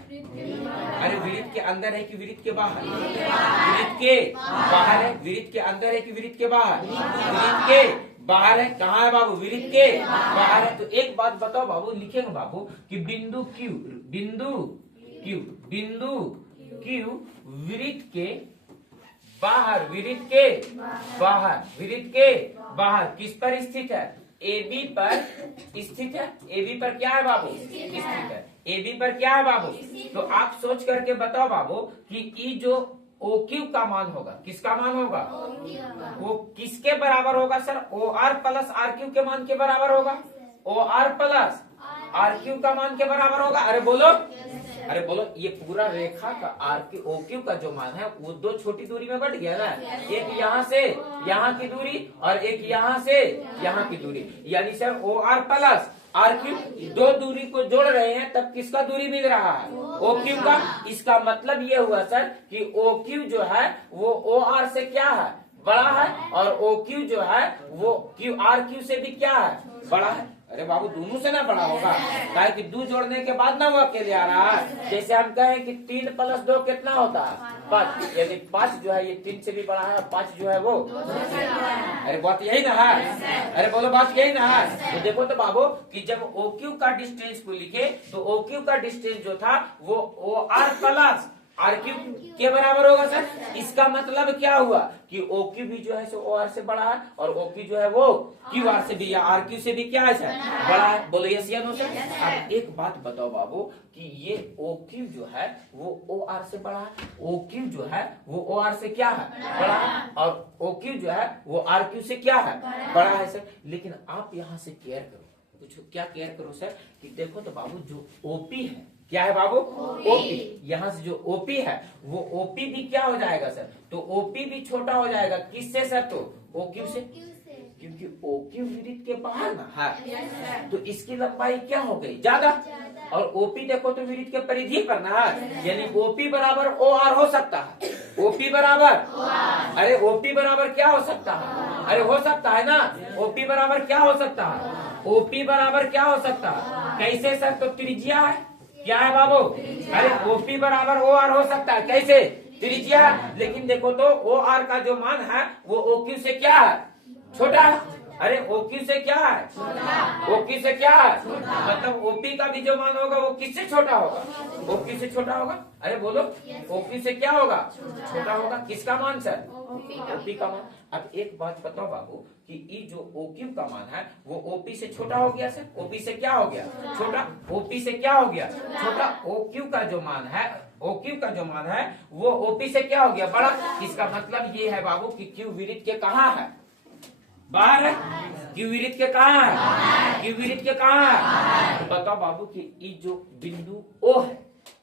अरे वृत्त के अंदर है कि वृत्त के बाहर? वृत्त के बाहर है। वृत्त के अंदर है कि वृत्त के बाहर? वृत्त के बाहर है। कहाँ है बाबू? वृत्त के बाहर है। तो एक बात बताओ बाबू, लिखेंगे बाबू कि बिंदु Q वृत्त के बाहर, वृत्त के बाहर किस पर स्थित है? AB पर स्थित है। AB पर क्या है बाबू? स्थित है। AB पर क्या है बाबू? तो आप सोच करके बताओ बाबू कि E जो OQ का मान होगा, किसका मान होगा? वो किसके बराबर होगा सर? OR प्लस RQ के मान के बराबर होगा। OR प्लस RQ का मान के बराबर होगा। अरे बोलो ये पूरा रेखा का OQ का जो मान है वो दो छोटी दूरी में बट गया ना। एक यहाँ से यहाँ की दूरी और एक यहाँ से यहाँ की दूरी, यानी सर OR प्लस RQ दो दूरी को जोड़ रहे हैं तब किसका दूरी मिल रहा है? OQ का। इसका मतलब ये हुआ सर कि OQ जो है वो OR से क्या है? बड़ा है, और OQ जो है वो RQ से भी क्या है? बड़ा है। अरे बाबू दोनों से ना बड़ा होगा, काहे कि 2 जोड़ने के बाद ना वो अकेले आ रहा है। जैसे हम कहें कि 3 + 2 कितना होता है? 5, यानी 5 जो है ये 3 से भी बड़ा है, 5 जो है वो। अरे बात यही ना है? अरे बोलो बात यही ना है? तो देखो तो बाबू कि जब OQ का डिस्टेंस को लिखे तो OQ का डिस्टेंस जो था वो OR प्लस आर क्यूब के बराबर होगा सर। इसका मतलब क्या हुआ कि ओ क्यू भी जो है सो ओ आर से बड़ा है, और ओ क्यू जो है वो क्यू आर से भी या आर क्यू से भी क्या है सर, बड़ा है। बोलो यस या नो सर। अब एक बात बताओ बाबू कि ये ओ क्यू जो है वो ओ आर से बड़ा है, ओ क्यू जो है वो ओ आर से क्या है, बड़ा है, और ओ क्यू जो है वो आर क्यू से क्या है, बड़ा है सर। लेकिन आप यहाँ से केयर करो, कुछ क्या केयर करो सर कि देखो तो बाबू जो ओपी है, क्या है बाबू, ओपी, यहाँ से जो ओपी है वो ओपी भी क्या हो जाएगा सर, तो ओपी भी छोटा हो जाएगा किससे सर, तो ओ क्यू से, क्योंकि ओ क्यू विरित के बाहर ना है, तो इसकी लंबाई क्या हो गई, ज्यादा, और ओपी देखो तो विरित के परिधि पर ना है, यानी ओपी बराबर ओ आर हो सकता है, ओपी बराबर, अरे ओपी बराबर क्या हो सकता है, अरे हो सकता है ना, ओपी बराबर क्या हो सकता है, ओपी बराबर क्या हो सकता है, कैसे सर, तो त्रिज्या है, क्या है बाबू, अरे ओपी बराबर ओ आर हो सकता है, कैसे, त्रिज्या। लेकिन देखो तो ओ आर का जो मान है वो ओ क्यू से क्या है, छोटा है, अरे ओ क्यू से क्या है, ओ क्यू से क्या है, मतलब ओपी का भी जो मान होगा वो किससे छोटा होगा, ओ क्यू से छोटा होगा, अरे बोलो ओ क्यू से क्या होगा, छोटा होगा, किसका मान सर, ओपी का मान। अब एक बात बताओ बाबू कि ये जो ओ क्यू का मान है वो ओपी से छोटा हो गया सर, ओपी से क्या हो गया, छोटा, ओपी से क्या हो गया, छोटा, ओ क्यू का जो मान है, ओ क्यू का जो मान है वो ओपी से क्या हो गया, बड़ा। इसका मतलब ये है बाबू कि क्यू विरित के कहाँ है, बाहर है, क्यू विरित के कहाँ है, क्यू विरित के कहाँ है, तो बताओ बाबू कि ये जो बिंदु ओ है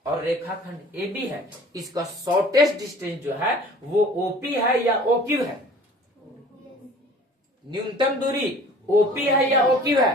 और रेखाखंड ए बी है, इसका शॉर्टेस्ट डिस्टेंस जो है वो ओपी है या ओ क्यू है, न्यूनतम दूरी ओपी है या ओ क्यू है,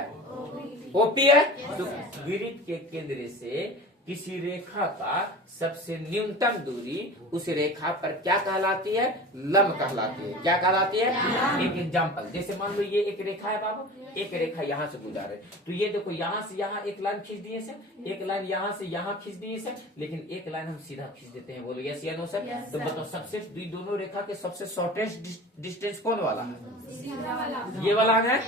ओपी है। तो विरित के केंद्र से किसी रेखा का सबसे न्यूनतम दूरी उस रेखा पर क्या कहलाती है, लंब कहलाती है, क्या कहलाती है। एक एग्जांपल, जैसे मान लो ये एक रेखा है बाबू, एक रेखा यहाँ से गुजारे, तो ये देखो यहाँ से यहाँ एक लाइन खींच दिए सर, एक लाइन यहाँ से यहाँ खींच दिए सर, लेकिन एक लाइन हम सीधा खींच देते हैं, बोलो यस या नो सर। तो बताओ सबसे दोनों रेखा के सबसे शॉर्टेस्ट डिस्टेंस कौन वाला है, ये वाला है,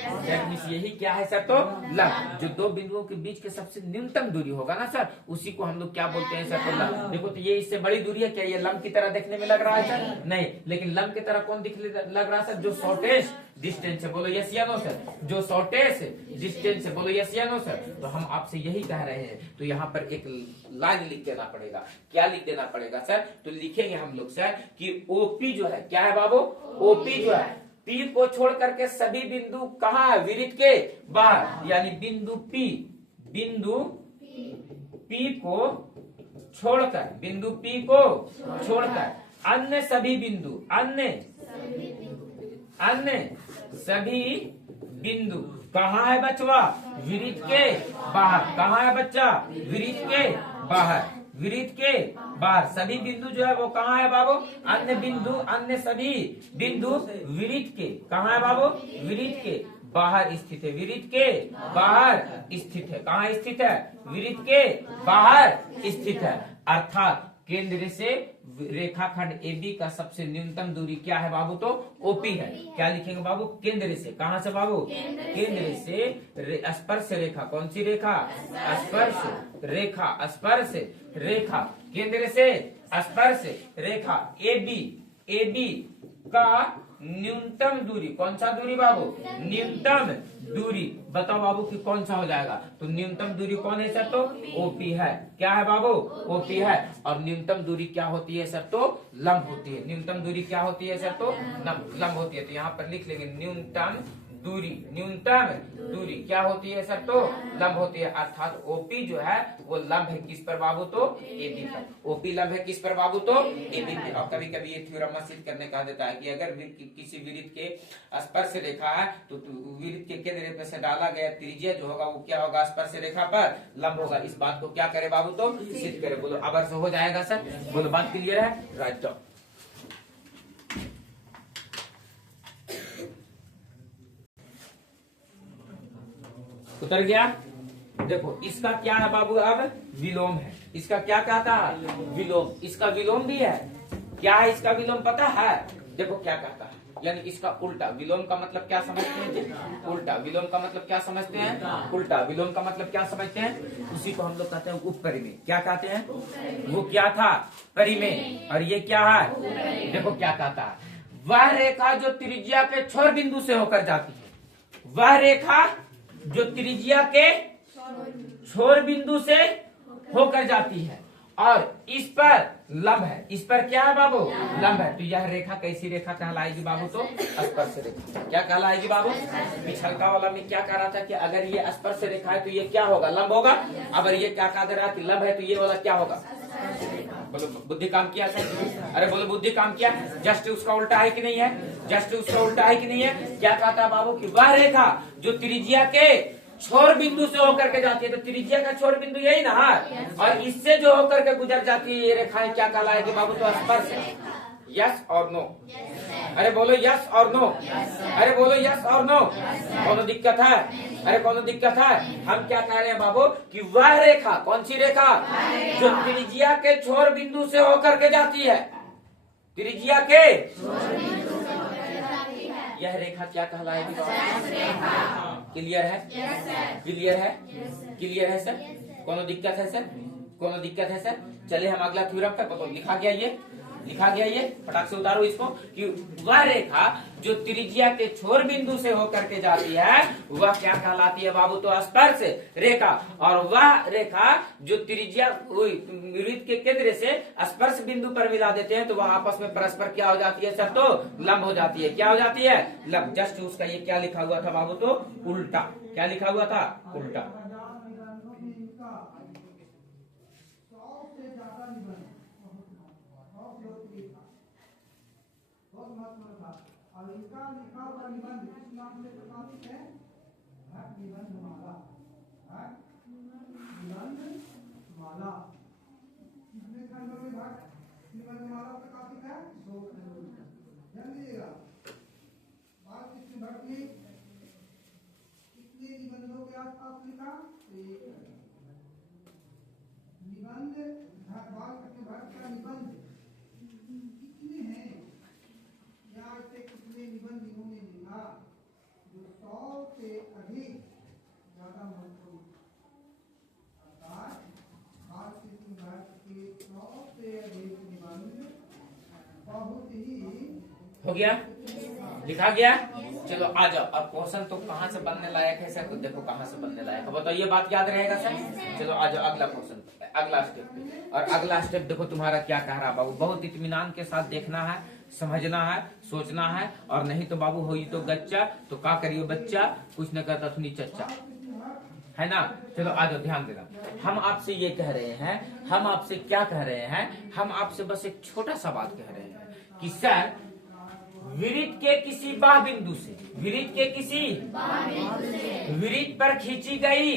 यही क्या है सर, तो लंब। जो दो बिंदुओं के बीच के सबसे न्यूनतम दूरी होगा ना सर, उसी को हम लोग क्या बोलते हैं सर, तो लंब। देखो तो ये इससे बड़ी दूरी है, क्या ये लंब की तरह देखने में लग रहा है सर, नहीं, लेकिन लंब की तरह कौन दिखने लग रहा है सर, जो शॉर्टेस्ट डिस्टेंस है, बोलो यस या नो सर, जो शॉर्टेस्ट डिस्टेंस है, बोलो यस या नो सर। तो हम आपसे यही कह रहे हैं, तो यहाँ पर एक लाइन लिख देना पड़ेगा, क्या लिख देना पड़ेगा सर, तो लिखेंगे हम लोग सर कि ओपी जो है, क्या है बाबू, ओपी जो है पी को छोड़ करके सभी बिंदु कहाँ है, विरित के बाहर, यानी बिंदु पी, बिंदु पी को छोड़कर, बिंदु पी को छोड़कर अन्य सभी बिंदु, अन्य सभी बिंदु कहाँ है बचवा, विरित के बाहर, कहाँ है बच्चा, विरित के बाहर, विरित के बाहर सभी बिंदु जो है वो कहाँ है बाबू, अन्य बिंदु, अन्य सभी बिंदु विरित के कहाँ है बाबू, विरित के बाहर स्थित है, विरित के बाहर स्थित है, कहाँ स्थित है, विरित के बाहर स्थित है। अर्थात केंद्र से रेखाखंड AB का सबसे न्यूनतम दूरी क्या है बाबू, तो OP है। क्या लिखेंगे बाबू, केंद्र से, कहाँ से बाबू, केंद्र से स्पर्श रेखा, कौन सी रेखा, स्पर्श रेखा, स्पर्श रेखा, केंद्र से स्पर्श रेखा AB का न्यूनतम दूरी, कौन सा दूरी बाबू, न्यूनतम दूरी, बताओ बाबू कि कौन सा हो जाएगा, तो न्यूनतम दूरी कौन है सर, तो ओपी है, क्या है बाबू, ओपी है। और न्यूनतम दूरी क्या होती है सर, तो लंब होती है, न्यूनतम दूरी क्या होती है सर, तो लंब होती है। तो यहाँ पर लिख लेंगे न्यूनतम दूरी, न्यूनतम दूरी क्या होती है सर, तो लंब होती है। अर्थात ओपी जो है वो लंब है किस पर बाबू, तो एबी पर, ओपी लंब है किस पर बाबू, तो एबी पर। और कभी कभी ये थ्योरम सिद्ध करने कहा देता है कि अगर किसी विरित के स्पर्श रेखा है तो विरित के केंद्र पे से डाला गया त्रिज्या जो होगा वो क्या होगा, स्पर्श रेखा पर लंब होगा। इस बात को क्या करे बाबू, तो सिद्ध करे। बोलो अब हो जाएगा सर, बोलो बात क्लियर है, राइट। उतर गया। देखो इसका क्या है बाबू, अब विलोम है, इसका क्या कहता है, विलोम, इसका विलोम भी है, क्या है इसका विलोम पता है, देखो क्या कहता है, यानी इसका उल्टा। विलोम का मतलब क्या समझते हैं जी? उल्टा। विलोम का मतलब क्या समझते हैं? उल्टा। विलोम का मतलब क्या समझते हैं? उसी को हम लोग कहते हैं उपपरिमेय। क्या कहते हैं? वो क्या था? परिमेय। और ये क्या है? देखो क्या कहता है, वह रेखा जो त्रिज्या के छोर बिंदु से होकर जाती है, वह रेखा जो त्रिज्या के छोर बिंदु से होकर जाती है और इस पर लंब है। इस पर क्या है बाबू? लंब है। तो यह रेखा कैसी रेखा कहलाएगी बाबू? तो स्पर्श रेखा। क्या कहलाएगी बाबू? पिछलका वाला में क्या कह रहा था कि अगर ये स्पर्श रेखा है तो ये क्या होगा? लंब होगा। अगर ये क्या कह रहा कि लंब है तो ये वाला क्या होगा? बोलो बुद्धि काम किया सर? अरे बोलो बुद्धि काम किया? जस्ट उसका उल्टा है कि नहीं है? जस्ट उसका उल्टा है कि नहीं है? क्या कहता है बाबू कि वह रेखा जो त्रिज्या के छोर बिंदु से होकर के जाती है, तो त्रिज्या का छोर बिंदु यही ना है, और इससे जो होकर के गुजर जाती है ये रेखाएं क्या कहलाएगी बाबू? तो स्पर्श। यस और नो? अरे बोलो यस और नो? अरे बोलो यस और नो? कोनो दिक्कत है? अरे कोनो दिक्कत है? हम क्या कह रहे हैं बाबू कि वह रेखा, कौन सी रेखा? जो त्रिज्या के छोर बिंदु से होकर के जाती है, त्रिज्या के यह रेखा क्या कहलाएगी? क्लियर है? क्लियर है? क्लियर है सर? कोनो दिक्कत है सर? कोनो दिक्कत है सर? चलिए हम अगला थ्योरम पे लिखा गया ये, लिखा गया ये, फटाक से उतारो इसको कि वह रेखा जो त्रिज्या के छोर बिंदु से होकर के जाती है वह क्या कहलाती है बाबू? तो स्पर्श रेखा। और वह रेखा जो त्रिज्या वृत्त के केंद्र से स्पर्श बिंदु पर मिला देते हैं तो वह आपस में परस्पर क्या हो जाती है सर? तो लंब हो जाती है। क्या हो जाती है? लंब। जस्ट उसका ये क्या लिखा हुआ था बाबू? तो उल्टा। क्या लिखा हुआ था? उल्टा। लिखा हुआ निबंध किस नाम से प्रकाशित है? निबंध माला। निबंध माला कितने खंडों में भाग निबंध माला प्रकाशित है? 2 खंडों में। ध्यान दीजिएगा, बाल कृष्ण भट्ट ने कितने निबंधों के आसपास लिखा? निबंध बाल कृष्ण भट्ट का निबंध कितने हैं या इसे कितने निबंध इन्होंने लिखा जो 100 से अधिक ज्यादा महत्वपूर्ण, अर्थात बाल कृष्ण भट्ट के 100 से अधिक निबंध बहुत ही हो गया? लिखा गया? चलो आ जाओ। अब क्वेश्चन तो कहाँ से बनने लायक है सर? तो देखो कहाँ से बनने लायक है, बताओ। ये बात याद रहेगा सर? चलो आ जाओ अगला क्वेश्चन, अगला स्टेप। और अगला स्टेप देखो तुम्हारा क्या कह रहा बाबू। बहुत इत्मीनान के साथ देखना है, समझना है, सोचना है, और नहीं तो बाबू हो तो गच्चा तो का करियो बच्चा, कुछ न करता सुनी चच्चा, है ना? चलो आ जाओ, ध्यान देना। हम आपसे ये कह रहे हैं, हम आपसे क्या कह रहे हैं? हम आपसे बस एक छोटा सा बात कह रहे हैं कि सर वृत्त के किसी बाह बिंदु से, वृत्त के किसी वृत्त पर खींची गई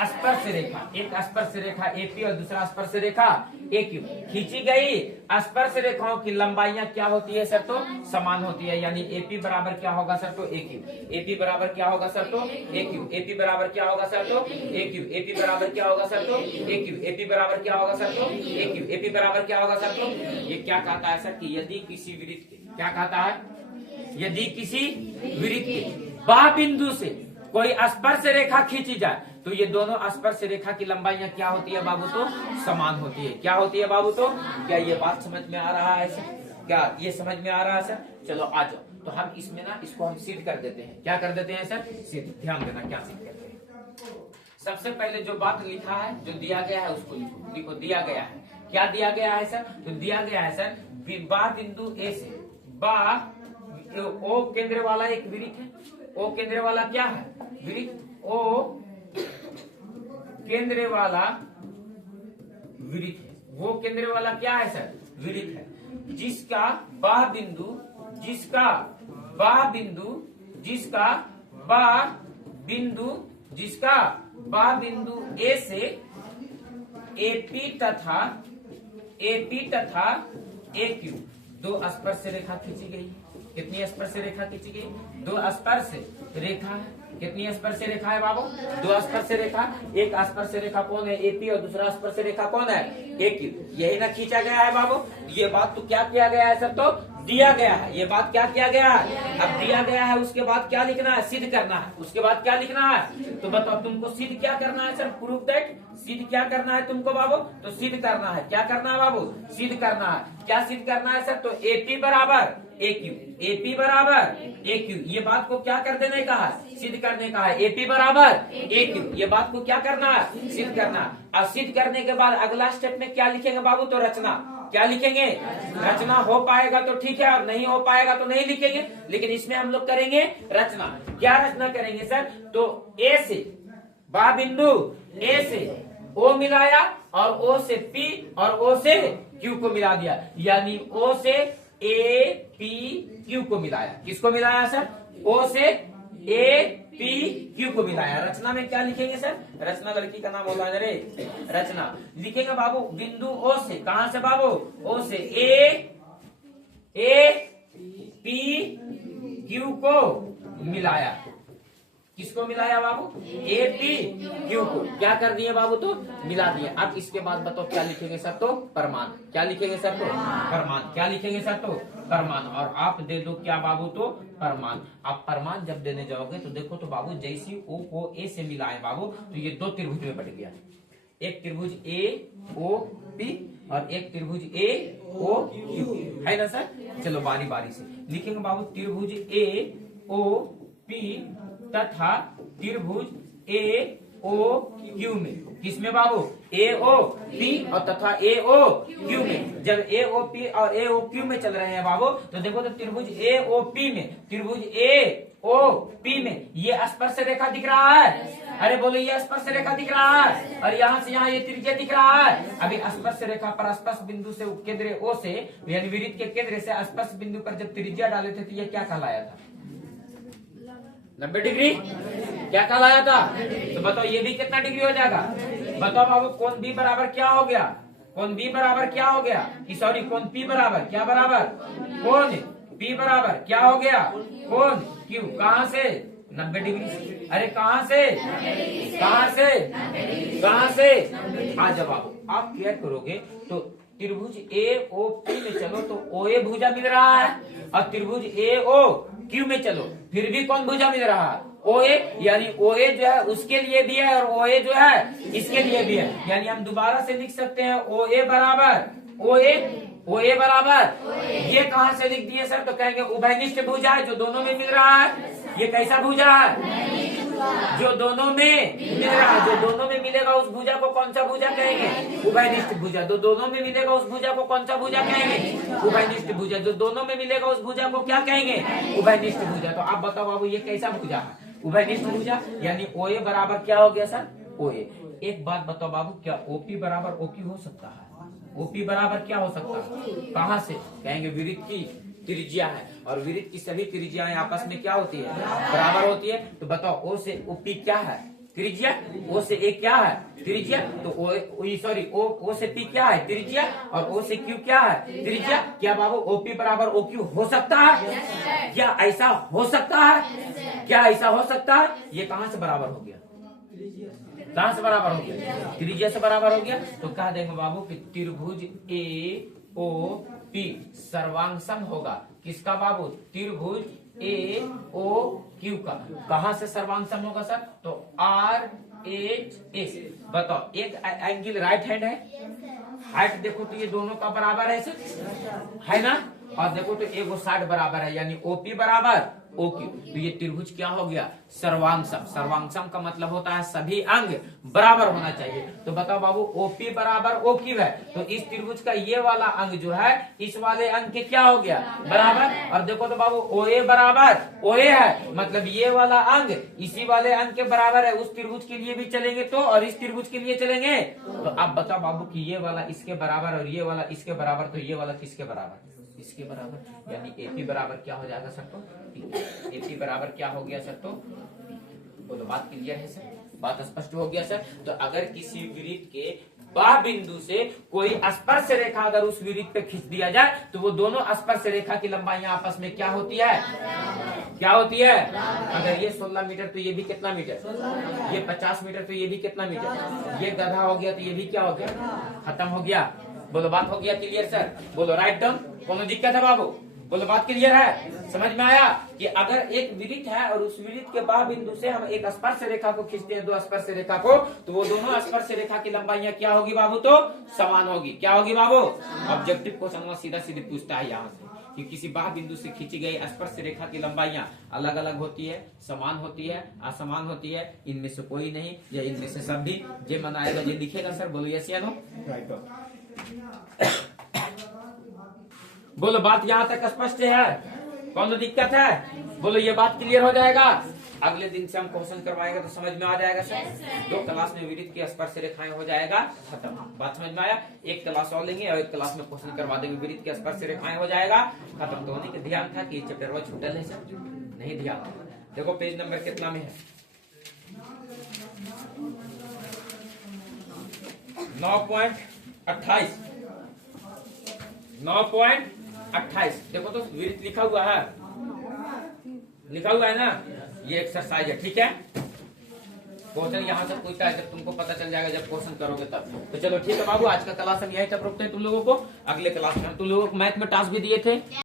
स्पर्श रेखा, एक स्पर्श रेखा एपी और दूसरा स्पर्श रेखा एक्यू, खींची गई स्पर्श रेखाओं की लंबाइयां क्या होती है सर? तो समान होती है। यानी एपी बराबर क्या होगा सर? तो एक्यू। एपी बराबर क्या होगा सर? तो एक्यू। एपी बराबर क्या होगा सर? तो एक्यू। एपी बराबर क्या होगा सर? तो एक्यू। एपी बराबर क्या होगा सर? तो एक्यू। एपी बराबर क्या होगा सर? तो ये क्या कहता है सर कि यदि किसी वृत्त, क्या कहता है? यदि किसी वृत्त के बाह बिंदु से कोई स्पर्श रेखा खींची जाए तो ये दोनों स्पर्श रेखा की लंबाइयां क्या होती है बाबू? तो समान होती है। क्या होती है बाबू? तो क्या ये बात समझ में आ रहा है सर? क्या ये समझ में आ रहा है सर? चलो आ जाओ। तो हम इसमें ना इसको हम सिद्ध कर देते हैं। क्या कर देते हैं सर? सिद्ध। ध्यान देना क्या सिद्ध करते हैं। सबसे पहले जो बात लिखा है, जो दिया गया है उसको लिखो। लिखो दिया गया है, क्या दिया गया है सर? तो दिया गया है सर बाह बिंदु ए से, बाह ओ केंद्र वाला एक वृत्त है। ओ केंद्र वाला क्या है? वृत्त। ओ केंद्र वाला वृत्त है। वो केंद्र वाला क्या है सर? वृत्त है जिसका बाह बिंदु, जिसका बाह बिंदु, जिसका बाह बिंदु, जिसका बाह बिंदु ए से एपी तथा एक्यू दो स्पर्श रेखा खींची गई है। कितनी स्पर्श रेखा खींची गई? 2 स्पर्श रेखा है। कितनी स्पर्श रेखा है बाबू? 2 स्पर्श रेखा। एक स्पर्श रेखा कौन है? एपी, और दूसरा स्पर्श रेखा कौन है? एक्यू। यही ना खींचा गया है बाबू। ये बात तो क्या किया गया है सर? तो दिया गया है। ये बात क्या किया गया है? अब दिया गया है, उसके बाद क्या लिखना है? सिद्ध करना है। उसके बाद क्या लिखना है? तो बताओ तुमको सिद्ध क्या करना है सर? Proof that. सिद्ध क्या करना है तुमको बाबू? तो सिद्ध करना है। क्या करना है बाबू? सिद्ध करना है। क्या सिद्ध करना है सर? तो एपी बराबर एक्यू, एपी बराबर एक्यू। ये बात को क्या कर देने का है? सिद्ध करने का है। एपी बराबर एक्यू, ये बात को क्या करना है? सिद्ध करना है। और सिद्ध करने के बाद अगला स्टेप में क्या लिखेंगे बाबू? तो रचना। क्या लिखेंगे? रचना। हो पाएगा तो ठीक है, और नहीं हो पाएगा तो नहीं लिखेंगे, लेकिन इसमें हम लोग करेंगे रचना। क्या रचना करेंगे सर? तो ए से बा बिंदु, ए से ओ मिलाया, और ओ से पी, और ओ से क्यू को मिला दिया, यानी ओ से ए पी क्यू को मिलाया। किसको मिलाया सर? ओ से ए पी क्यू को मिलाया। रचना में क्या लिखेंगे सर? रचना लड़की का नाम होगा रे। रचना लिखेंगे बाबू बिंदु ओ से। कहां से बाबू? ओ से ए पी क्यू को मिलाया। किसको मिलाया बाबू? ए पी क्यू को। क्या कर दिए बाबू? तो मिला दिए। अब इसके बाद बताओ क्या लिखेंगे सर? तो प्रमाण। क्या लिखेंगे सर? तो प्रमाण। क्या लिखेंगे सर? तो प्रमाण। और आप दे दो क्या बाबू? तो प्रमाण। आप प्रमाण जब देने जाओगे तो देखो तो बाबू जैसी ओ को ए से मिलाए बाबू, तो ये 2 त्रिभुज में बट गया। एक त्रिभुज ए ओ पी, और एक त्रिभुज ए ओ क्यू, है ना सर? चलो बारी बारी से लिखेंगे बाबू। त्रिभुज ए ओ पी तथा त्रिभुज ए ओ क्यू में। किसमें बाबू? ए ओ पी और तथा ए ओ क्यू में। जब ए ओ पी और ए ओ क्यू में चल रहे हैं बाबू, तो देखो तो त्रिभुज ए ओ पी में, त्रिभुज ए ओ पी में ये स्पर्श रेखा दिख रहा है। अरे बोलो, ये स्पर्श रेखा दिख रहा है, और यहाँ से यहाँ ये त्रिज्या दिख रहा है। अभी स्पर्श रेखा पर स्पर्श बिंदु से केंद्र ओ से, यानी वृत्त के केंद्र से स्पर्श बिंदु पर जब त्रिज्या डाले थे तो ये क्या कहलाया था? 90 डिग्री। क्या कहलाया था? तो बताओ ये भी कितना डिग्री हो जाएगा? बताओ बाबू, कोण बी बराबर क्या हो गया? कोण बी बराबर क्या हो गया? सॉरी, कोण पी बराबर क्या बराबर? कोण पी बराबर क्या हो गया? कोण क्यू। कहां से? 90 डिग्री से। अरे कहां से? कहां से? कहां से? हाँ, जब आप क्या करोगे तो त्रिभुज ए ओ पी में चलो तो ओ ए भुजा मिल रहा है, और त्रिभुज ए ओ क्यू में चलो फिर भी कौन भुजा मिल रहा है? ओ ए। यानी ओ ए जो है उसके लिए भी है, और ओ ए जो है इसके लिए भी है। यानी हम दोबारा से लिख सकते हैं ओ ए बराबर ओ ए बराबर ये कहां से लिख दिए सर? तो कहेंगे उभयनिष्ठ भुजा है, जो दोनों में मिल रहा है। ये कैसा भुजा है? जो दोनों में मिल रहा है। जो दोनों में मिलेगा उस भुजा को कौन सा भुजा कहेंगे? उभयनिष्ठ भुजा। जो दोनों में मिलेगा उस भुजा को कौन सा भुजा कहेंगे? उभयनिष्ठ भुजा। जो दोनों में मिलेगा उस भुजा को क्या कहेंगे? उभयनिष्ठ भुजा। तो आप बताओ बाबू, ये कैसा भुजा है? उभयनिष्ठ भुजा। यानी ओ ए बराबर क्या हो गया सर? ओ ए। एक बात बताओ बाबू, क्या ओपी बराबर ओक्यू हो सकता है? ओपी बराबर क्या हो सकता है? कहां से? कहेंगे वृत्त की त्रिज्या है, और वृत्त की सभी त्रिज्याएं आपस में क्या होती है? बराबर होती है। तो बताओ ओ से ओपी क्या है? त्रिज्या। ओ से ए क्या है? त्रिज्या। तो ओ से पी क्या है? त्रिज्या। और ओ से क्यू क्या है? त्रिज्या। क्या बाबू ओपी बराबर ओक्यू हो सकता है? क्या ऐसा हो सकता है? क्या ऐसा हो सकता है? ये कहां से बराबर हो गया? कहां से बराबर हो गया? त्रिज्या से बराबर हो गया। तो कह देंगे बाबू कि त्रिभुज ए ओ पी सर्वांग होगा किसका बाबू? त्रिभुज ए ओ क्यू का। कहां से सर्वांग होगा सर? तो आर एच एस। बताओ, एक एंगल राइट हैंड है, हाइट देखो तो ये दोनों का बराबर है सर, है ना? और देखो तो एगो साइड बराबर है, यानी ओपी बराबर ओक्यू। तो ये त्रिभुज क्या हो गया? सर्वांगसम। सर्वांगसम का मतलब होता है सभी अंग बराबर होना चाहिए। तो बताओ बाबू, ओपी बराबर ओक्यू है, तो इस त्रिभुज का ये वाला अंग जो है इस वाले अंग के क्या हो गया? बराबर। और देखो तो बाबू, ओ ए बराबर ओ ए है, मतलब ये वाला अंग इसी वाले अंग के बराबर है। उस त्रिभुज के लिए भी चलेंगे तो, और इस त्रिभुज के लिए चलेंगे तो। अब बताओ बाबू कि ये वाला इसके बराबर और ये वाला इसके बराबर, तो ये वाला किसके बराबर? इसके बराबर। यानी एपी बराबर क्या हो जाएगा सर? तो एपी बराबर क्या हो गया सर? तो बोलो, बात क्लियर है सर? बात स्पष्ट हो गया सर? तो अगर किसी वृत्त के बाह बिंदु से कोई स्पर्श रेखा अगर उस विरित पे खींच दिया जाए तो वो दोनों स्पर्श रेखा की लंबाइयां आपस में क्या होती है, क्या होती है। अगर ये 16 मीटर तो ये भी कितना मीटर, ये 50 मीटर तो ये भी कितना मीटर, ये गधा हो गया तो ये भी क्या हो गया, खत्म हो गया। बोलो बात हो गया क्लियर सर, बोलो राइट डाउन, कोनो दिक्कत है बाबू, बोलो बात क्लियर है, समझ में आया कि अगर एक विरित है और उस विरित के बाह बिंदु से हम एक स्पर्श रेखा को खींचते हैं, दो स्पर्श रेखा को, तो वो दोनों स्पर्श रेखा की लंबाइयां क्या होगी बाबू, तो समान होगी। क्या होगी बाबू, ऑब्जेक्टिव क्वेश्चन सीधा सीधे पूछता है यहाँ से कि किसी बाह बिंदु से खींची गई स्पर्श रेखा की लंबाइयां अलग अलग होती है, समान होती है, असमान होती है, इनमें से कोई नहीं या इनमें से सब भी। जे मन आएगा जे लिखेगा सर, बोलो यस या नो, राइट। बोलो बात यहाँ तक स्पष्ट है, कौन दिक्कत है, बोलो ये बात क्लियर हो जाएगा। अगले दिन से हम क्वेश्चन करवाएंगे तो समझ में आ जाएगा सर। 2 क्लास में विरित की स्पर्श रेखाएं हो जाएगा खत्म, बात समझ में आया। 1 क्लास और लेंगे और 1 क्लास में क्वेश्चन करवा देंगे, विरित की स्पर्श रेखाएं हो जाएगा खत्म। तो होने के ध्यान था कि चैप्टर वो छूटल है सर, नहीं ध्यान था। देखो पेज नंबर कितना में है, 9.28, 9.28। देखो तो विरित लिखा हुआ है, लिखा हुआ है ना, ये एक्सरसाइज है, ठीक है। क्वेश्चन यहाँ से पूछता है, जब तुमको पता चल जाएगा जब क्वेश्चन करोगे तब। तो चलो ठीक है बाबू, आज का क्लास हम यही तक रोकते हैं तुम लोगों को। अगले क्लास में हम तुम लोगों को मैथ में टास्क भी दिए थे।